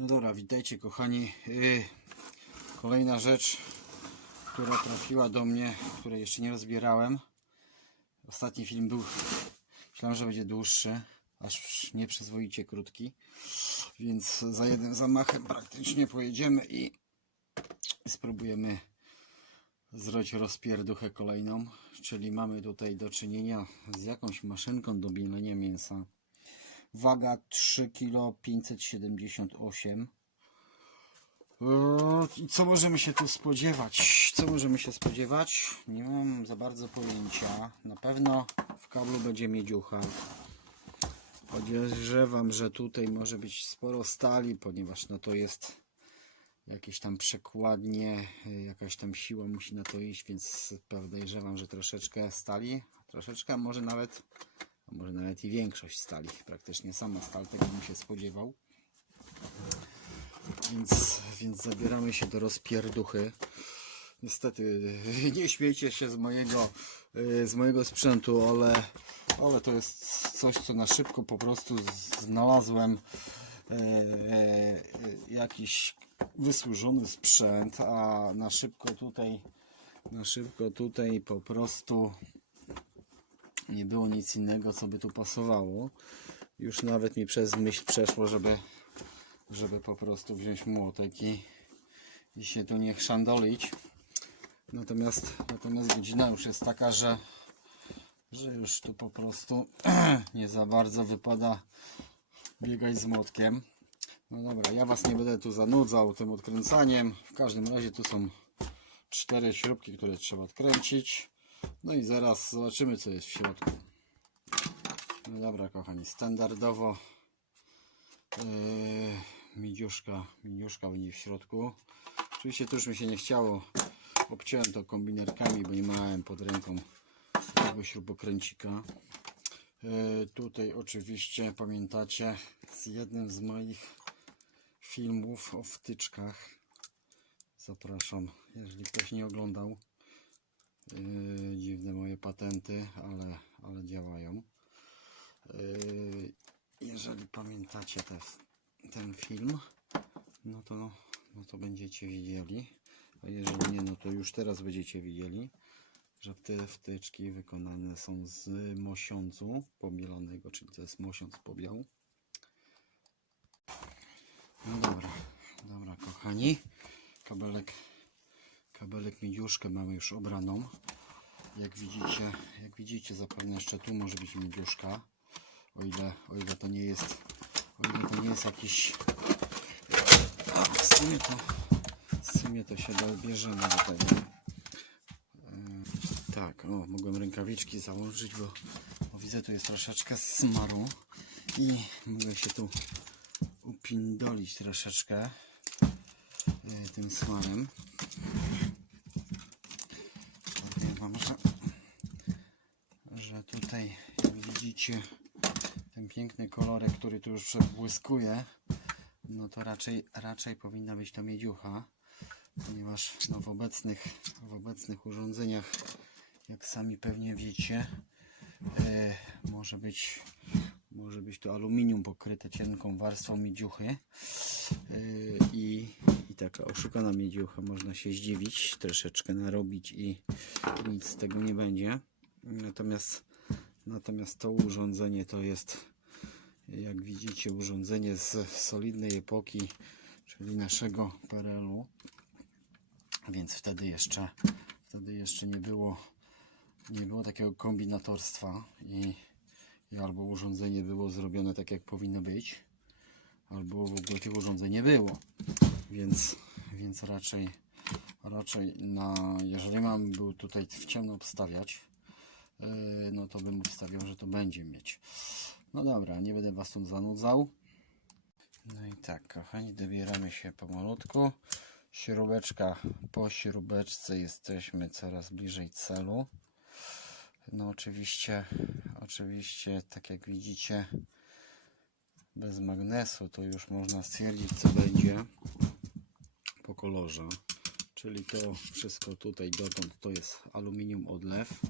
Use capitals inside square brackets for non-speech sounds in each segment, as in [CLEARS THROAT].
No dobra, witajcie kochani. Yy, Kolejna rzecz, która trafiła do mnie, której jeszcze nie rozbierałem. Ostatni film był, myślałem, że będzie dłuższy, aż nieprzyzwoicie krótki. Więc za jednym zamachem praktycznie pojedziemy i spróbujemy zrobić rozpierduchę kolejną. Czyli mamy tutaj do czynienia z jakąś maszynką do bielenia mięsa. Waga 3 kg 578 Eee, i Co możemy się tu spodziewać? Co możemy się spodziewać? Nie mam za bardzo pojęcia. Na pewno w kablu będzie miedziucha. Podejrzewam, że tutaj może być sporo stali, ponieważ no to jest jakieś tam przekładnie, y, jakaś tam siła musi na to iść, więc podejrzewam, że troszeczkę stali, troszeczkę, może nawet, a może nawet i większość stali. Praktycznie sama stal, tego bym się spodziewał. Więc, więc zabieramy się do rozpierduchy. Niestety [LAUGHS] nie śmiejcie się z mojego, y, z mojego sprzętu, ale, ale to jest coś, co na szybko po prostu znalazłem. E, e, jakiś wysłużony sprzęt, a na szybko tutaj na szybko tutaj po prostu nie było nic innego, co by tu pasowało. Już nawet mi przez myśl przeszło, żeby żeby po prostu wziąć młotek i, i się tu nie chrzandolić. Natomiast, natomiast godzina już jest taka, że, że już tu po prostu [CLEARS THROAT] nie za bardzo wypada biegać z młotkiem. No dobra, ja Was nie będę tu zanudzał tym odkręcaniem. W każdym razie tu są cztery śrubki, które trzeba odkręcić. No i zaraz zobaczymy, co jest w środku. No dobra, kochani, standardowo yy, midziuszka, midziuszka będzie w środku. Oczywiście tu już mi się nie chciało. Obciąłem to kombinerkami, bo nie miałem pod ręką tego śrubokręcika. Yy, tutaj oczywiście pamiętacie z jednym z moich filmów o wtyczkach. Zapraszam, jeżeli ktoś nie oglądał. Yy, dziwne moje patenty, ale, ale działają. Yy, jeżeli pamiętacie te, ten film, no to, no to będziecie widzieli. A jeżeli nie, no to już teraz będziecie widzieli, że te wtyczki wykonane są z mosiądzu pobielonego, czyli to jest mosiądz pobiał. No dobra, dobra kochani. Kabelek, kabelek miedziuszkę mamy już obraną. Jak widzicie, jak widzicie zapewne jeszcze tu może być miedziuszka. O ile, o ile to nie jest, o ile to nie jest jakiś... W sumie to, w sumie to się dobierzemy do tego. Yy, Tak, o, mogłem rękawiczki założyć, bo, bo widzę tu jest troszeczkę smaru i mogę się tu upindolić troszeczkę y, tym smarem. Powiem wam, że, że tutaj jak widzicie ten piękny kolorek, który tu już przebłyskuje, no to raczej, raczej powinna być to miedziucha, ponieważ no w, obecnych, w obecnych urządzeniach, jak sami pewnie wiecie, e, może być może być to aluminium pokryte cienką warstwą miedziuchy. Yy, i, i taka oszukana miedziucha można się zdziwić, troszeczkę narobić i nic z tego nie będzie. Natomiast natomiast to urządzenie to jest jak widzicie urządzenie z solidnej epoki czyli naszego PRL-u więc wtedy jeszcze wtedy jeszcze nie było nie było takiego kombinatorstwa i i albo urządzenie było zrobione tak jak powinno być, albo w ogóle tych urządzeń nie było. Więc, więc raczej, raczej na, jeżeli mam był tutaj w ciemno obstawiać, no to bym obstawiał, że to będzie mieć. No dobra, nie będę Was tu zanudzał. No i tak, kochani, dobieramy się pomalutku. Śrubeczka po śrubeczce jesteśmy coraz bliżej celu. No oczywiście, oczywiście, tak jak widzicie, bez magnesu to już można stwierdzić, co będzie po kolorze. Czyli to wszystko tutaj dotąd to jest aluminium odlew.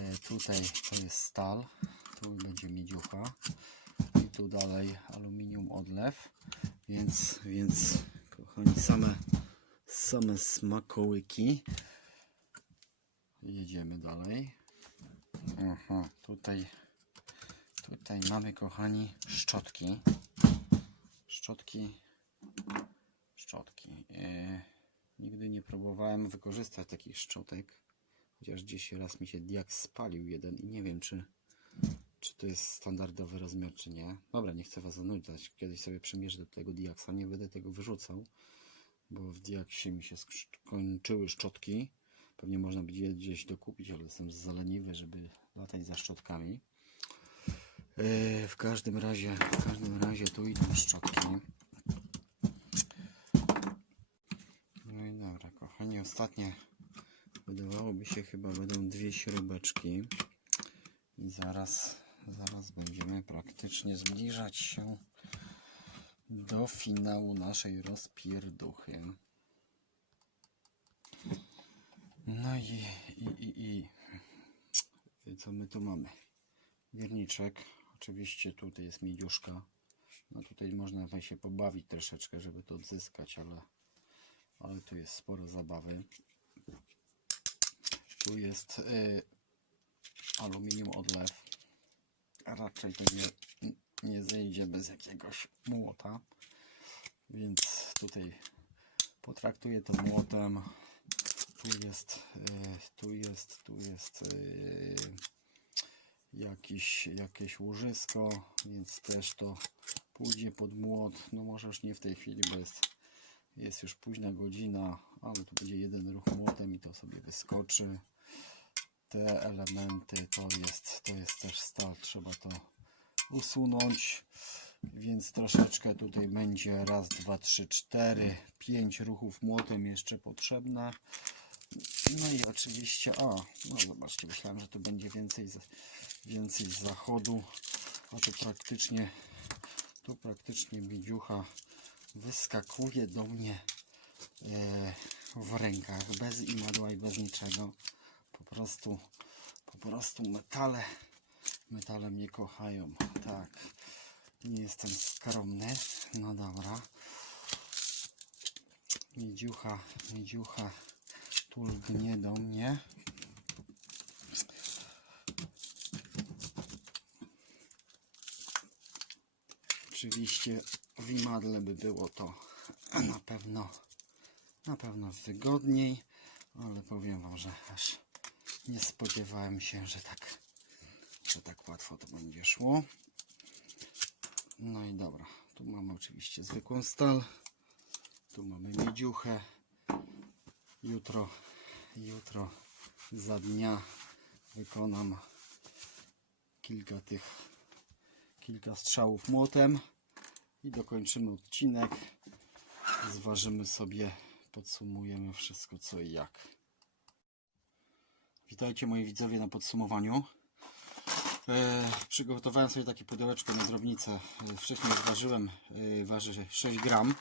E, tutaj to jest stal, tu będzie miedziucha i tu dalej aluminium odlew. Więc, więc kochani, same, same smakołyki. Jedziemy dalej. Aha, tutaj, tutaj mamy, kochani, szczotki. Szczotki, szczotki. E, nigdy nie próbowałem wykorzystać takich szczotek. Chociaż gdzieś raz mi się diak spalił jeden i nie wiem, czy, czy to jest standardowy rozmiar, czy nie. Dobra, nie chcę Was zanudzać. Kiedyś sobie przymierzę do tego diaksa. Nie będę tego wyrzucał, bo w diaksie mi się skończyły szczotki. Pewnie można będzie je gdzieś dokupić, ale jestem zaleniwy, żeby latać za szczotkami. E, w każdym razie, w każdym razie tu idą szczotki. No i dobra, kochani, ostatnie wydawałoby się chyba będą dwie śrubeczki. I zaraz, zaraz będziemy praktycznie zbliżać się do finału naszej rozpierduchy. No i, i, i, i co my tu mamy? Mierniczek. Oczywiście tutaj jest miedziuszka. No tutaj można się pobawić troszeczkę, żeby to odzyskać, ale, ale tu jest sporo zabawy. Tu jest y, aluminium odlew. Raczej to nie, nie zejdzie bez jakiegoś młota. Więc tutaj potraktuję to młotem. Tu jest, y, tu jest, tu jest y, jakiś, jakieś łożysko, więc też to pójdzie pod młot. No może już nie w tej chwili, bo jest, jest już późna godzina, ale tu będzie jeden ruch młotem i to sobie wyskoczy. Te elementy to jest, to jest też stal, trzeba to usunąć. Więc troszeczkę tutaj będzie raz, dwa, trzy, cztery, pięć ruchów młotem jeszcze potrzebne. No i oczywiście, o, no zobaczcie, myślałem, że to będzie więcej, więcej z zachodu, a tu praktycznie, tu praktycznie miedziucha wyskakuje do mnie e, w rękach, bez imadła i bez niczego. Po prostu, po prostu metale, metale mnie kochają, tak. Nie jestem skromny, no dobra. Miedziucha, miedziucha tu lgnie do mnie. Oczywiście w imadle by było to na pewno na pewno wygodniej, ale powiem Wam, że aż nie spodziewałem się, że tak, że tak łatwo to będzie szło. No i dobra, tu mamy oczywiście zwykłą stal, tu mamy miedziuchę, jutro, jutro za dnia wykonam kilka tych, kilka strzałów młotem i dokończymy odcinek. Zważymy sobie, podsumujemy wszystko co i jak. Witajcie moi widzowie na podsumowaniu. E, przygotowałem sobie takie pudełeczko na drobnicę. E, wcześniej zważyłem, e, waży 6 gram,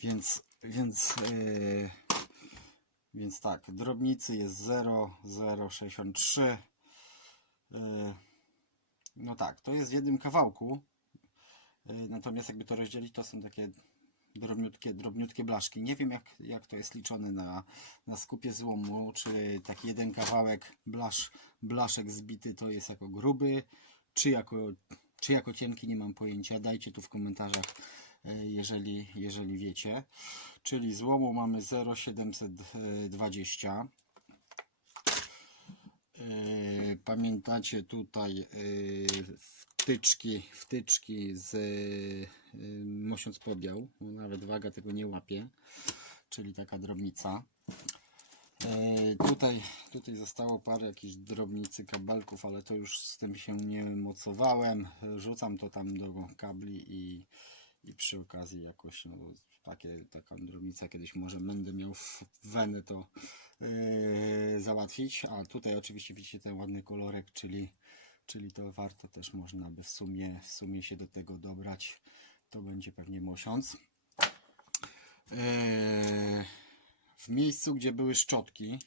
więc, więc e, więc tak, drobnicy jest 0, 0,63. Yy, No tak, to jest w jednym kawałku. Yy, Natomiast jakby to rozdzielić, to są takie drobniutkie, drobniutkie blaszki. Nie wiem jak, jak to jest liczone na, na skupie złomu, czy taki jeden kawałek blasz, blaszek zbity to jest jako gruby, czy jako, czy jako cienki, nie mam pojęcia. Dajcie tu w komentarzach, yy, jeżeli, jeżeli wiecie. Czyli złomu mamy 0,720. Yy, Pamiętacie tutaj yy, wtyczki, wtyczki z yy, mosiąc pobiał, bo nawet waga tego nie łapie, czyli taka drobnica. Yy, Tutaj, tutaj zostało parę jakichś drobnicy kabelków, ale to już z tym się nie mocowałem. Rzucam to tam do kabli i, i przy okazji jakoś no, takie, taką drobnicę kiedyś może będę miał w wenę to yy, załatwić. A tutaj oczywiście widzicie ten ładny kolorek, czyli, czyli to warto też można by w sumie, w sumie się do tego dobrać. To będzie pewnie mosiąc. Yy, w miejscu, gdzie były szczotki,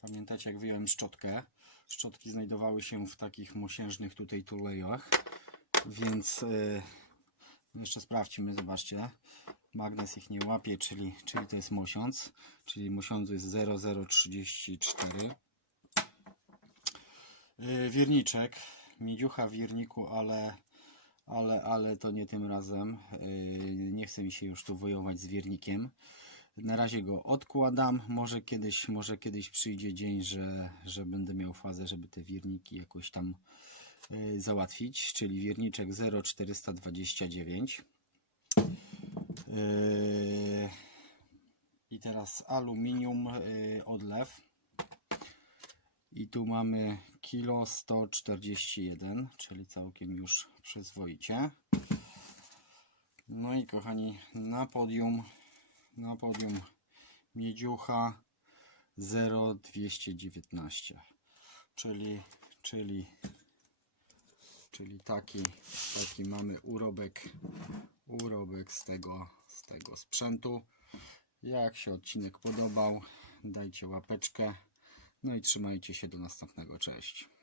pamiętacie jak wyjąłem szczotkę, szczotki znajdowały się w takich mosiężnych tutaj tulejach, więc, yy, Jeszcze sprawdźmy, zobaczcie. Magnes ich nie łapie, czyli, czyli to jest mosiąc. Czyli mosiądzu jest 0034. Yy, Wierniczek. Miedziucha w wierniku, ale, ale, ale to nie tym razem. Yy, Nie chce mi się już tu wojować z wiernikiem. Na razie go odkładam. Może kiedyś, może kiedyś przyjdzie dzień, że, że będę miał fazę, żeby te wierniki jakoś tam yy, załatwić. Czyli wierniczek 0429. Yy, I teraz aluminium odlew. I tu mamy kilo 141, czyli całkiem już przyzwoicie. No i kochani, na podium, na podium miedziucha 0219, czyli, czyli, czyli taki, taki mamy urobek, urobek z tego, z tego sprzętu. Jak się odcinek podobał, dajcie łapeczkę. No i trzymajcie się do następnego. Cześć.